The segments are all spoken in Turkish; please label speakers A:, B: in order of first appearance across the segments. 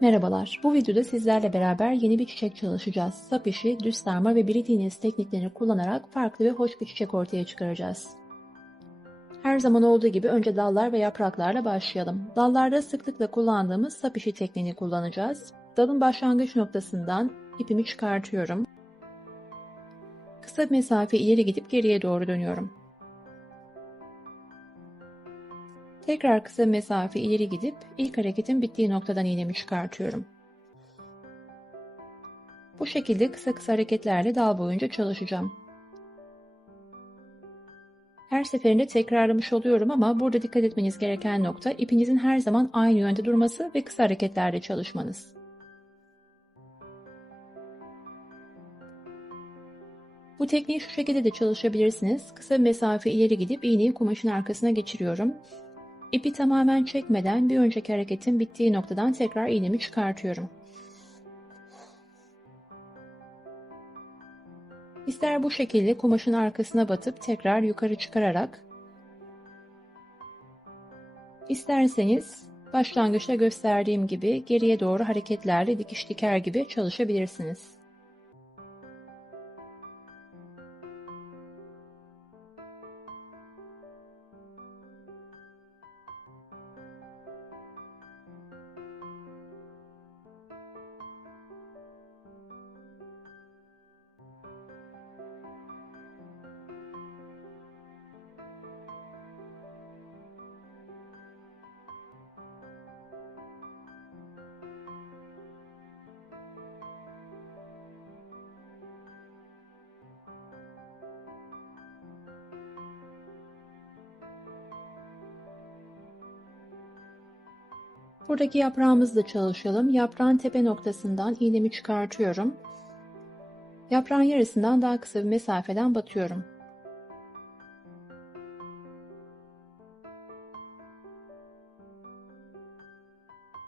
A: Merhabalar, bu videoda sizlerle beraber yeni bir çiçek çalışacağız. Sap işi, düz sarma ve iğnesi tekniklerini kullanarak farklı ve hoş bir çiçek ortaya çıkaracağız. Her zaman olduğu gibi önce dallar ve yapraklarla başlayalım. Dallarda sıklıkla kullandığımız sap işi tekniğini kullanacağız. Dalın başlangıç noktasından ipimi çıkartıyorum. Kısa mesafe ileri gidip geriye doğru dönüyorum. Tekrar kısa mesafe ileri gidip ilk hareketin bittiği noktadan iğnemi çıkartıyorum. Bu şekilde kısa kısa hareketlerle dal boyunca çalışacağım. Her seferinde tekrarlamış oluyorum ama burada dikkat etmeniz gereken nokta ipinizin her zaman aynı yönde durması ve kısa hareketlerle çalışmanız. Bu tekniği şu şekilde de çalışabilirsiniz. Kısa mesafe ileri gidip iğneyi kumaşın arkasına geçiriyorum. İpi tamamen çekmeden bir önceki hareketin bittiği noktadan tekrar iğnemi çıkartıyorum. İster bu şekilde kumaşın arkasına batıp tekrar yukarı çıkararak isterseniz başlangıçta gösterdiğim gibi geriye doğru hareketlerle dikiş diker gibi çalışabilirsiniz. Buradaki yaprağımızla çalışalım. Yaprağın tepe noktasından iğnemi çıkartıyorum. Yaprağın yarısından daha kısa bir mesafeden batıyorum.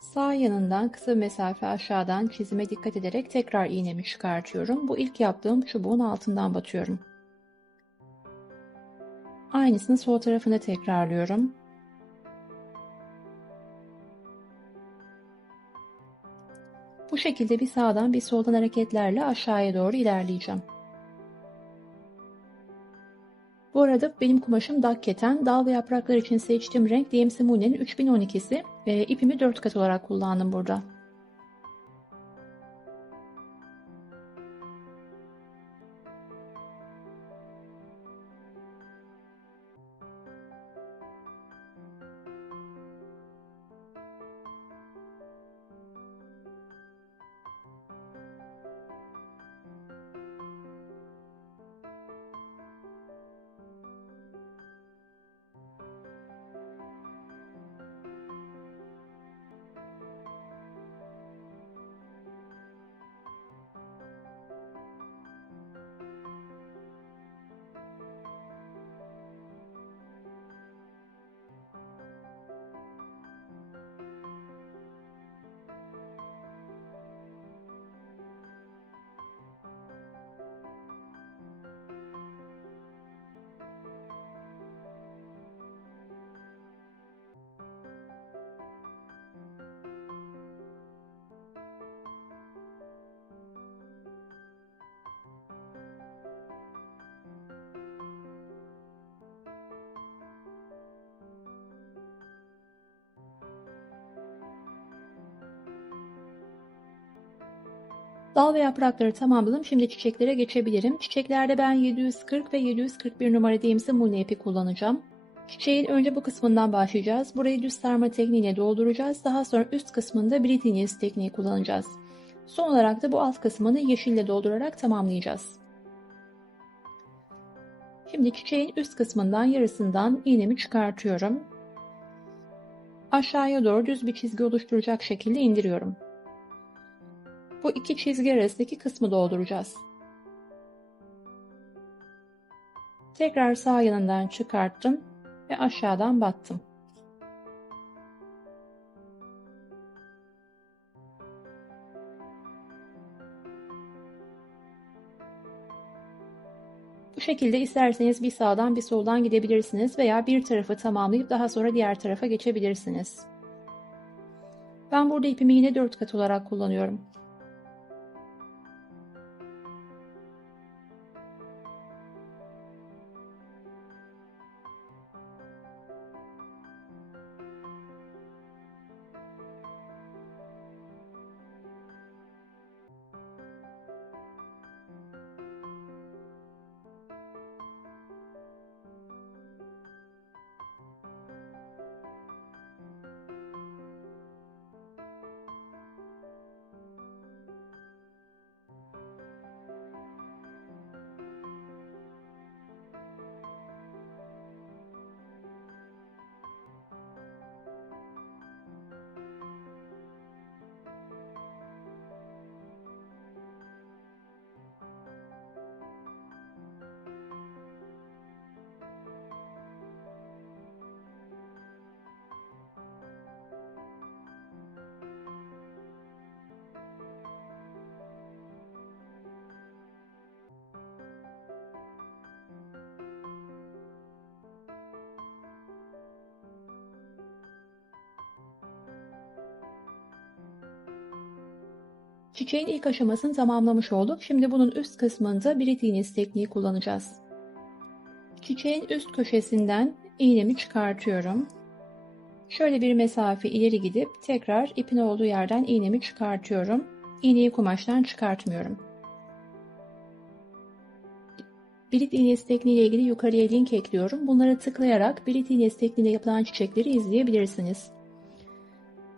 A: Sağ yanından kısa bir mesafe aşağıdan çizime dikkat ederek tekrar iğnemi çıkartıyorum. Bu ilk yaptığım çubuğun altından batıyorum. Aynısını sol tarafına tekrarlıyorum. Bu şekilde bir sağdan bir soldan hareketlerle aşağıya doğru ilerleyeceğim. Bu arada benim kumaşım dak keten. Dal ve yapraklar için seçtiğim renk DMC Moon'in 3012'si. E, ipimi 4 kat olarak kullandım burada. Dal ve yaprakları tamamladım. Şimdi çiçeklere geçebilirim. Çiçeklerde ben 740 ve 741 numara diyeyimse mulne ipi kullanacağım. Çiçeğin önce bu kısmından başlayacağız. Burayı düz sarma tekniğiyle dolduracağız. Daha sonra üst kısmında brit tekniği kullanacağız. Son olarak da bu alt kısmını yeşille doldurarak tamamlayacağız. Şimdi çiçeğin üst kısmından yarısından iğnemi çıkartıyorum. Aşağıya doğru düz bir çizgi oluşturacak şekilde indiriyorum. Bu iki çizgi arasındaki kısmı dolduracağız. Tekrar sağ yanından çıkarttım ve aşağıdan battım. Bu şekilde isterseniz bir sağdan bir soldan gidebilirsiniz veya bir tarafı tamamlayıp daha sonra diğer tarafa geçebilirsiniz. Ben burada ipimi yine 4 kat olarak kullanıyorum. Çiçeğin ilk aşamasını tamamlamış olduk. Şimdi bunun üst kısmında bir tekniği kullanacağız. Çiçeğin üst köşesinden iğnemi çıkartıyorum. Şöyle bir mesafe ileri gidip tekrar ipin olduğu yerden iğnemi çıkartıyorum. İğneyi kumaştan çıkartmıyorum. Birit iğnesi tekniği ile ilgili yukarıya link ekliyorum. Bunlara tıklayarak birit iğnesi tekniğinde yapılan çiçekleri izleyebilirsiniz.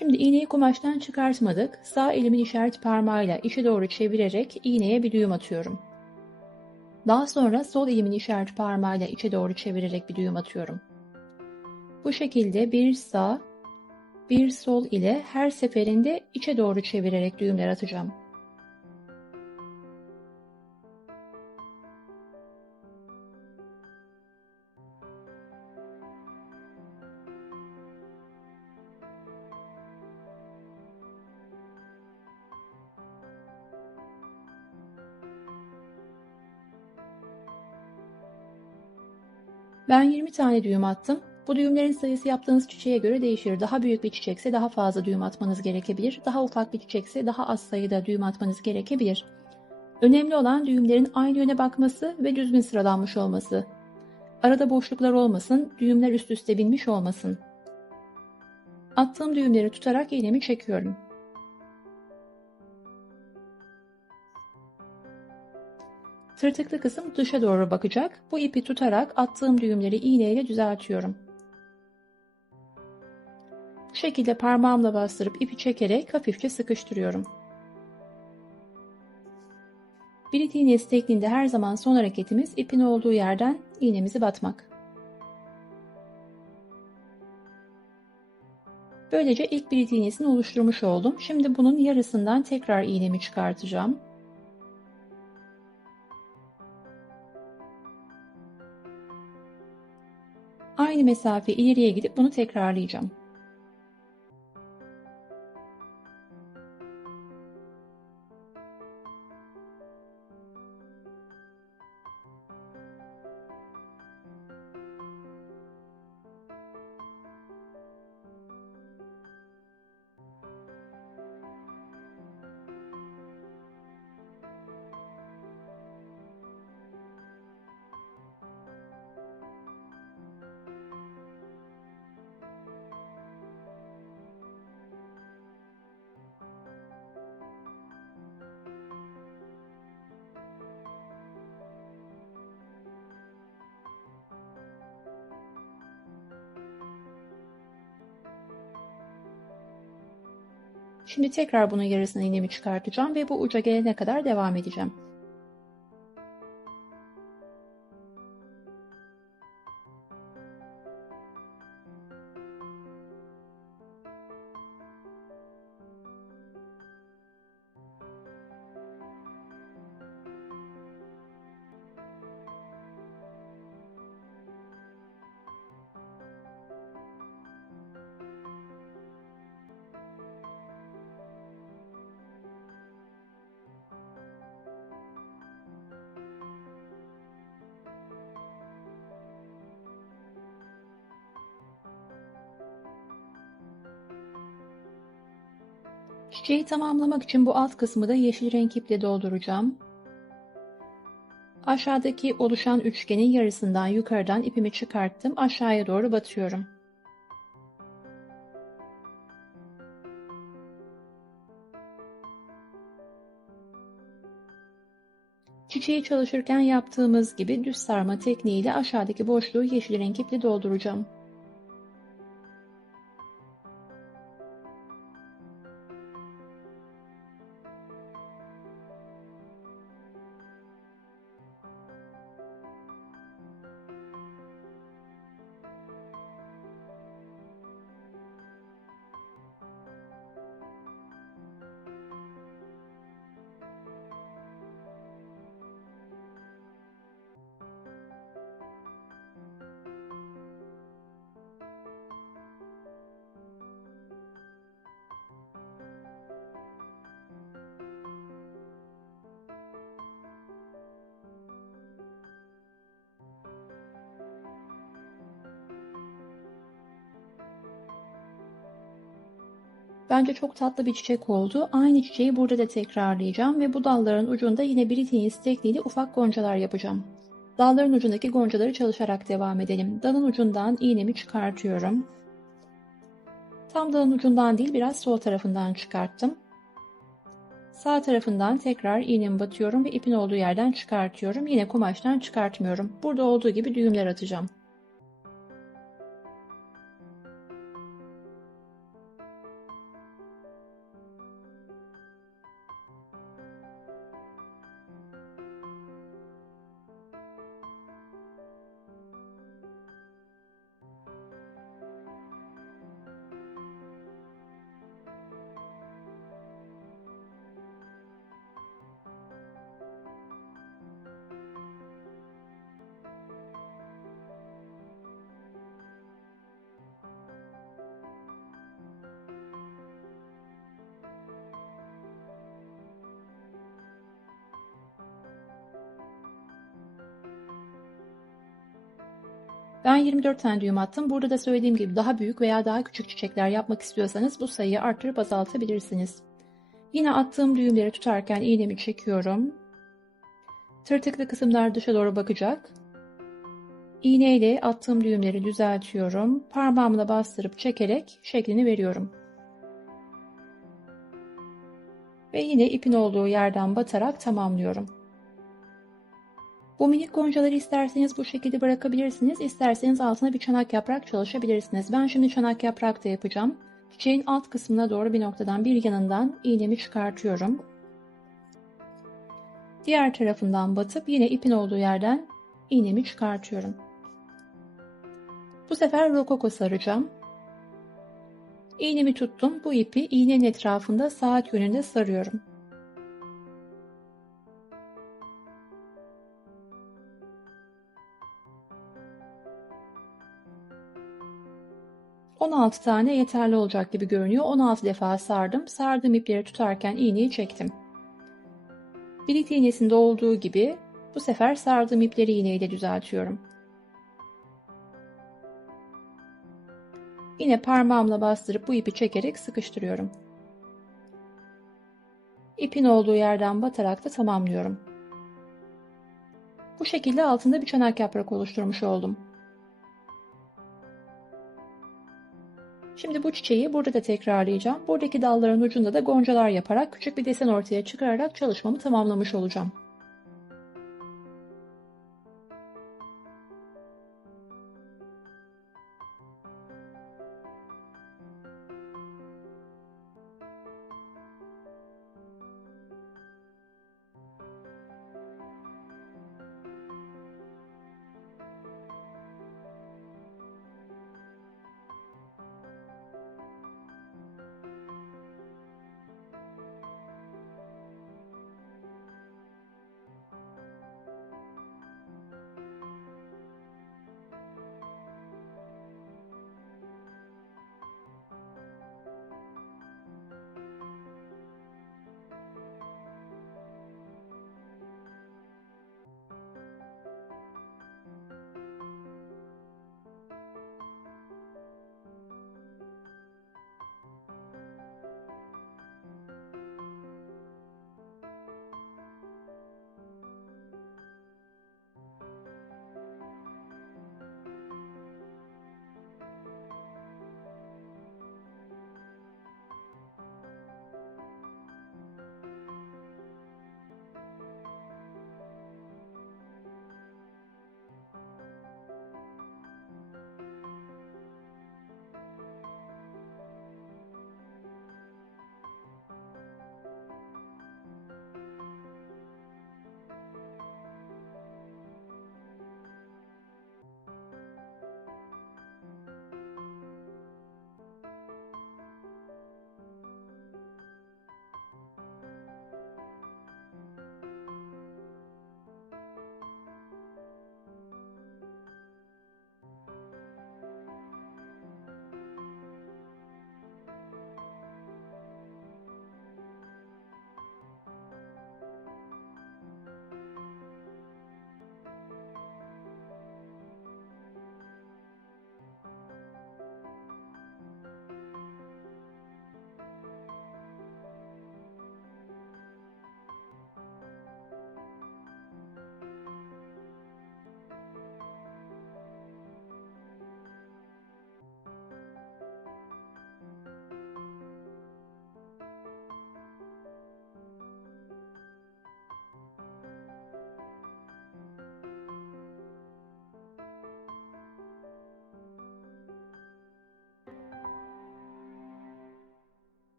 A: Şimdi iğneyi kumaştan çıkartmadık. Sağ elimin işaret parmağıyla içe doğru çevirerek iğneye bir düğüm atıyorum. Daha sonra sol elimin işaret parmağıyla içe doğru çevirerek bir düğüm atıyorum. Bu şekilde bir sağ, bir sol ile her seferinde içe doğru çevirerek düğümler atacağım. Ben 20 tane düğüm attım. Bu düğümlerin sayısı yaptığınız çiçeğe göre değişir. Daha büyük bir çiçekse daha fazla düğüm atmanız gerekebilir. Daha ufak bir çiçekse daha az sayıda düğüm atmanız gerekebilir. Önemli olan düğümlerin aynı yöne bakması ve düzgün sıralanmış olması. Arada boşluklar olmasın, düğümler üst üste binmiş olmasın. Attığım düğümleri tutarak iğnemi çekiyorum. Tırtıklı kısım dışa doğru bakacak. Bu ipi tutarak attığım düğümleri iğneyle düzeltiyorum. Bu şekilde parmağımla bastırıp ipi çekerek hafifçe sıkıştırıyorum. Birit iğnesi tekniğinde her zaman son hareketimiz ipin olduğu yerden iğnemizi batmak. Böylece ilk birit iğnesini oluşturmuş oldum. Şimdi bunun yarısından tekrar iğnemi çıkartacağım. Aynı mesafe ileriye gidip bunu tekrarlayacağım. Şimdi tekrar bunun yarısını iğnemi çıkartacağım ve bu uca gelene kadar devam edeceğim. Çiçeği tamamlamak için bu alt kısmı da yeşil renk iple dolduracağım. Aşağıdaki oluşan üçgenin yarısından yukarıdan ipimi çıkarttım. Aşağıya doğru batıyorum. Çiçeği çalışırken yaptığımız gibi düz sarma tekniğiyle aşağıdaki boşluğu yeşil renk iple dolduracağım. Bence çok tatlı bir çiçek oldu. Aynı çiçeği burada da tekrarlayacağım ve bu dalların ucunda yine Britinius tekniğiyle ufak goncalar yapacağım. Dalların ucundaki goncaları çalışarak devam edelim. Dalın ucundan iğnemi çıkartıyorum. Tam dalın ucundan değil biraz sol tarafından çıkarttım. Sağ tarafından tekrar iğnemi batıyorum ve ipin olduğu yerden çıkartıyorum. Yine kumaştan çıkartmıyorum. Burada olduğu gibi düğümler atacağım. Ben 24 tane düğüm attım. Burada da söylediğim gibi daha büyük veya daha küçük çiçekler yapmak istiyorsanız bu sayıyı arttırıp azaltabilirsiniz. Yine attığım düğümleri tutarken iğnemi çekiyorum. Tırtıklı kısımlar dışa doğru bakacak. İğne ile attığım düğümleri düzeltiyorum. Parmağımla bastırıp çekerek şeklini veriyorum. Ve yine ipin olduğu yerden batarak tamamlıyorum. Bu minik goncaları isterseniz bu şekilde bırakabilirsiniz. İsterseniz altına bir çanak yaprak çalışabilirsiniz. Ben şimdi çanak yaprak da yapacağım. Çiçeğin alt kısmına doğru bir noktadan bir yanından iğnemi çıkartıyorum. Diğer tarafından batıp yine ipin olduğu yerden iğnemi çıkartıyorum. Bu sefer rokoko saracağım. İğnemi tuttum. Bu ipi iğnenin etrafında saat yönünde sarıyorum. 16 tane yeterli olacak gibi görünüyor. 16 defa sardım. Sardığım ipleri tutarken iğneyi çektim. Birik iğnesinde olduğu gibi bu sefer sardığım ipleri iğneyle düzeltiyorum. Yine parmağımla bastırıp bu ipi çekerek sıkıştırıyorum. İpin olduğu yerden batarak da tamamlıyorum. Bu şekilde altında bir çanak yaprak oluşturmuş oldum. Şimdi bu çiçeği burada da tekrarlayacağım. Buradaki dalların ucunda da goncalar yaparak küçük bir desen ortaya çıkararak çalışmamı tamamlamış olacağım.